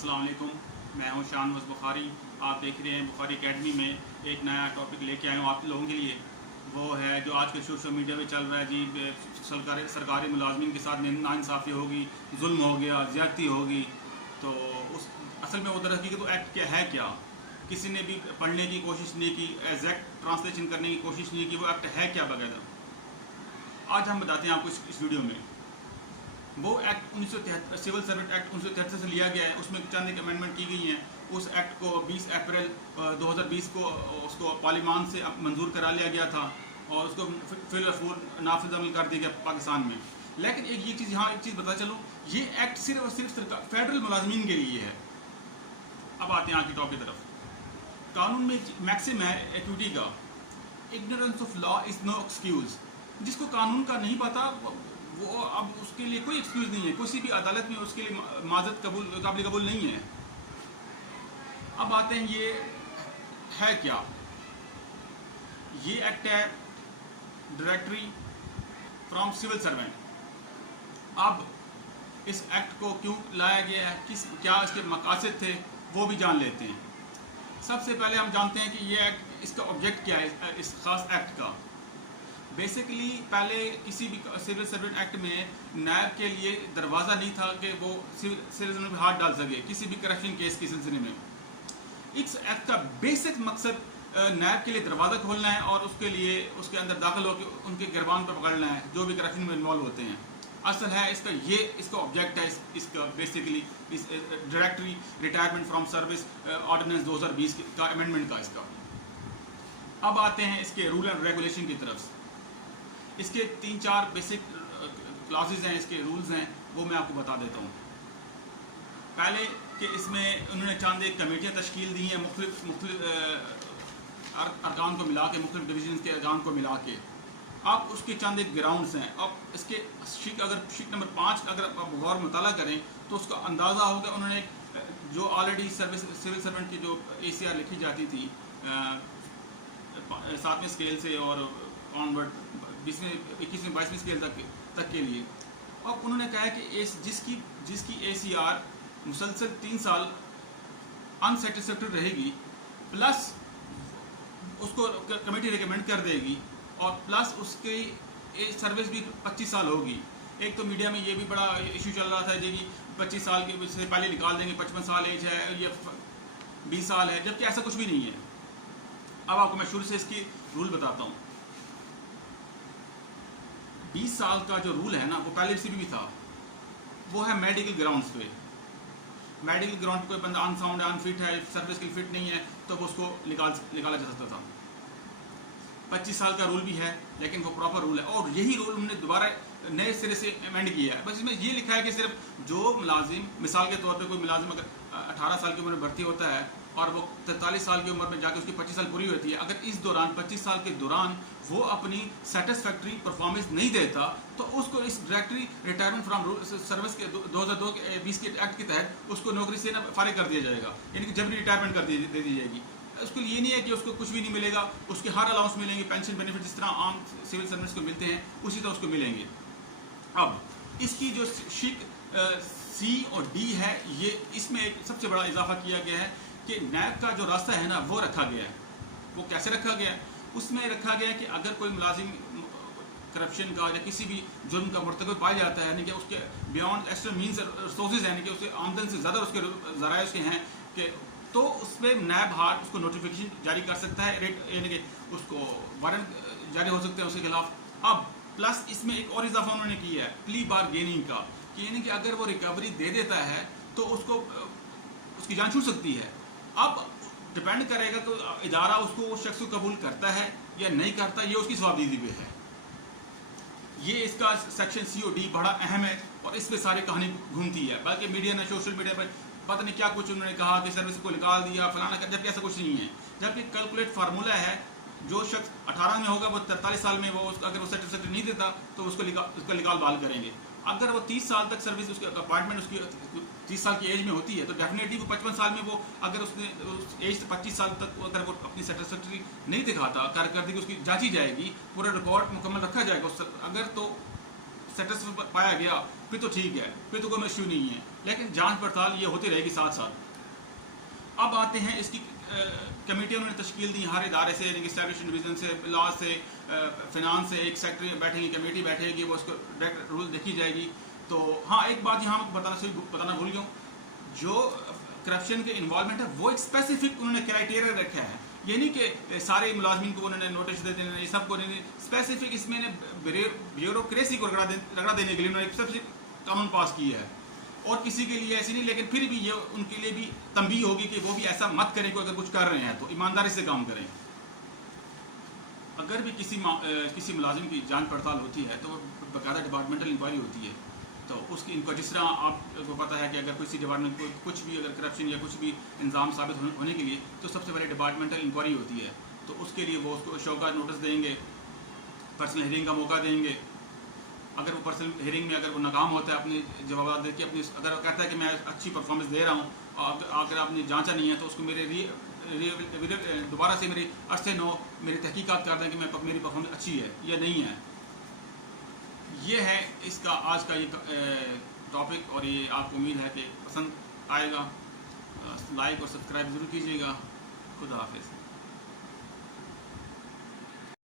अस्सलाम वालेकुम। मैं हूं शानवाज़ बुखारी। आप देख रहे हैं बुखारी एकेडमी में एक नया टॉपिक लेके आया हूं आप लोगों के लिए। वो है जो आज के सोशल मीडिया पे चल रहा है जी, सरकारी मुलाजमीन के साथ नाइंसाफ़ी होगी, जुल्म हो गया, ज़्यादती होगी। तो उस असल में वो दरहकीकत तो एक्ट क्या है क्या, किसी ने भी पढ़ने की कोशिश नहीं की, एग्जैक्ट ट्रांसलेशन करने की कोशिश नहीं की, वो एक्ट है क्या वगैरह। आज हम बताते हैं आपको इस वीडियो में। वो एक्ट 1973 सिविल सर्वेंट एक्ट 1973 से लिया गया है। उसमें चंद एक अमेंडमेंट की गई हैं। उस एक्ट को 20 अप्रैल 2020 को उसको पार्लियामान से मंजूर करा लिया गया था और उसको फिर नाफिज अमल कर दिया गया पाकिस्तान में। लेकिन ये चीज़ यहाँ एक चीज़ बता चलूँ, ये एक्ट सिर्फ और सिर्फ फेडरल मुलाजमीन के लिए है। अब आते हैं यहाँ की टॉपिक की तरफ। कानून में मैक्सिम है एक्विटी का, ignorance of law is no excuse. जिसको कानून का नहीं पता वो अब उसके लिए कोई एक्सक्यूज़ नहीं है, किसी भी अदालत में उसके लिए माजरत काबिल कबूल नहीं है। अब आते हैं ये है क्या। ये एक्ट है डायरेक्टरी फ्रॉम सिविल सर्वेंट। अब इस एक्ट को क्यों लाया गया है, क्या इसके मकासद थे, वो भी जान लेते हैं। सबसे पहले हम जानते हैं कि ये एक्ट, इसका ऑब्जेक्ट क्या है इस खास एक्ट का। बेसिकली पहले किसी भी सिविल सर्वेंट एक्ट में नायब के लिए दरवाज़ा नहीं था कि वो सिविल सर्वेंट में हाथ डाल सके किसी भी करप्शन केस के सिलसिले में। इस एक्ट का बेसिक मकसद नायब के लिए दरवाज़ा खोलना है और उसके लिए उसके अंदर दाखिल होकर उनके गिरबान पर पकड़ना है जो भी करप्शन में इन्वॉल्व होते हैं। असल है इसका ऑब्जेक्ट है इसका बेसिकली इस directory retirement from service ordinance 2020 का अमेंडमेंट का इसका। अब आते हैं इसके रूल एंड रेगुलेशन की तरफ। इसके 3-4 बेसिक क्लासेस हैं, इसके रूल्स हैं, वो मैं आपको बता देता हूँ। पहले कि इसमें उन्होंने चंद एक कमेटियाँ तश्कील दी हैं मुख्तलिफ अरकान को मिला के, मुख्तलिफ डिवीजन के अरकान को मिला के। अब उसके चंद एक ग्राउंड्स हैं। अब इसके शीट नंबर 5 अगर आप गौर मुताला करें तो उसका अंदाज़ा होगा। उन्होंने जो ऑलरेडी सिविल सर्वेंट की जो ACR लिखी जाती थी 7वें स्केल से और ऑनवर्ड 20वें 21वें 22वें स्केल तक के लिए, अब उन्होंने कहा है कि जिसकी ACR मुसलसल 3 साल अनसेटिस्फैक्टरी रहेगी, प्लस उसको कमेटी रिकमेंड कर देगी और प्लस उसकी सर्विस भी 25 साल होगी। एक तो मीडिया में ये भी बड़ा इशू चल रहा था जी कि 25 साल के से पहले निकाल देंगे, 55 साल एज है, ये 20 साल है, जबकि ऐसा कुछ भी नहीं है। अब आपको मैं शुरू से इसकी रूल बताता हूँ। 20 साल का जो रूल है ना, वो पहले से भी था। वो है मेडिकल ग्राउंड्स पे। मेडिकल ग्राउंड कोई बंदा अनसाउंड है, अनफिट है, सर्विस के लिए फिट नहीं है, तो वो उसको निकाला जा सकता था। 25 साल का रूल भी है, लेकिन वो प्रॉपर रूल है और यही रूल हमने दोबारा नए सिरे से अमेंड किया है। बस इसमें ये लिखा है कि सिर्फ जो मुलाजिम, मिसाल के तौर पे कोई मुलाजिम अगर 18 साल की उम्र में भर्ती होता है और वो 43 साल की उम्र में जाकर उसकी 25 साल पूरी होती है, अगर इस दौरान 25 साल के दौरान वो अपनी सेटिस्फैक्ट्री परफॉर्मेंस नहीं देता तो उसको इस डायरेक्टरी रिटायरमेंट फ्रॉम सर्विस के 2020 के एक्ट के तहत उसको नौकरी से ना फारिग कर दिया जाएगा, यानी कि जबरी रिटायरमेंट दे दी जाएगी। उसके लिए ये नहीं है कि उसको कुछ भी नहीं मिलेगा, उसके हर अलाउंस मिलेंगे, पेंशन बेनिफिट जिस तरह आम सिविल सर्विस को मिलते हैं उसी तरह उसको मिलेंगे। अब इसकी जो शीट C और D है, ये इसमें एक सबसे बड़ा इजाफा किया गया है कि नायब का जो रास्ता है ना वो रखा गया है। वो कैसे रखा गया है? उसमें रखा गया है कि अगर कोई मुलाजिम करप्शन का या किसी भी जुर्म का मर्तकब पाया जाता है, यानी कि उसके बियॉन्ड एक्स्ट्रा मीन्स रिसोर्सेज, यानी कि उसके आमदन से ज़्यादा उसके ज़राए उसके हैं कि, तो उसमें नायब हार्ट उसको नोटिफिकेशन जारी कर सकता है, यानी कि उसको वारंट जारी हो सकते हैं उसके खिलाफ। अब प्लस इसमें एक और इजाफा उन्होंने किया है प्ली बारगेनिंग का, कि यानी कि अगर वो रिकवरी दे देता है तो उसको उसकी जान छूट सकती है। अब डिपेंड करेगा तो इदारा उसको उस शख्स को कबूल करता है या नहीं करता, ये उसकी जवाबदेही पे है। ये इसका सेक्शन C और D बड़ा अहम है और इस पर सारी कहानी घूमती है। बल्कि मीडिया ने सोशल मीडिया पर पता नहीं क्या कुछ उन्होंने कहा कि सर्विस को निकाल दिया फलाना कर, जबकि ऐसा कुछ नहीं है। जबकि कैलकुलेट फार्मूला है, जो शख्स 18 में होगा वो 43 साल में वो अगर वो सर्टिफिकेट नहीं देता तो उसका निकाल बहाल करेंगे। अगर वो 30 साल तक सर्विस उसकी अपॉइंटमेंट उसकी 30 साल की एज में होती है तो डेफिनेटली वो 55 साल में वो अगर उसने एज से 25 साल तक अगर वो अपनी सेटिस्फैक्ट्री नहीं दिखाता, कारकर्दगी उसकी जांची जाएगी, पूरा रिकॉर्ड मुकम्मल रखा जाएगा। अगर तो सैटिस्फाई पाया गया फिर तो ठीक है, फिर तो कोई इशू नहीं है, लेकिन जांच पड़ताल ये होती रहेगी साथ साथ। अब आते हैं इसकी कमेटी उन्होंने तश्कील दी हर इदारे से, एस्टैब्लिशमेंट डिवीज़न से, लॉ से, फिनांस से, एक सेक्रेटरी बैठेगी, कमेटी बैठेगी, वो उसको डायरेक्ट रूल देखी जाएगी। तो हाँ, एक बात यहाँ बताना भूल गया हूँ, जो करप्शन के इन्वॉल्वमेंट है वो एक स्पेसिफिक उन्होंने क्राइटेरिया रखा है, ये नहीं कि सारे मुलाजमीन को उन्होंने नोटिस दे देने, सबको स्पेसिफिक इसमें ब्यूरोक्रेसी को रगड़ा देने के लिए उन्होंने एक स्पेसिफिक कानून पास किया है, और किसी के लिए ऐसी नहीं, लेकिन फिर भी ये उनके लिए भी तंबीह होगी कि वो भी ऐसा मत करें कि अगर कुछ कर रहे हैं तो ईमानदारी से काम करें। अगर भी किसी मुलाजिम की जांच पड़ताल होती है तो बाकायदा डिपार्टमेंटल इंक्वायरी होती है, तो उसकी इनको जिस तरह आपको पता है कि अगर किसी डिपार्टमेंट को कुछ भी अगर करप्शन या कुछ भी इंजाम साबित होने के लिए तो सबसे पहले डिपार्टमेंटल इंक्वायरी होती है, तो उसके लिए वो उसको शौकात नोटिस देंगे, पर्सनल हियरिंग का मौका देंगे। अगर वो पर्सनल हियरिंग में अगर वो नाकाम होता है अपने जवाब दे के अपनी, अगर वो कहता है कि मैं अच्छी परफॉर्मेंस दे रहा हूँ, अगर आपने जांचा नहीं है तो उसको मेरे दोबारा से मेरी 8 से 9 मेरी तहकीकात कर दें कि मेरी परफॉर्मेंस अच्छी है या नहीं है। ये है इसका आज का ये टॉपिक, और ये आपको उम्मीद है कि पसंद आएगा। लाइक और सब्सक्राइब ज़रूर कीजिएगा। खुदा हाफिज़।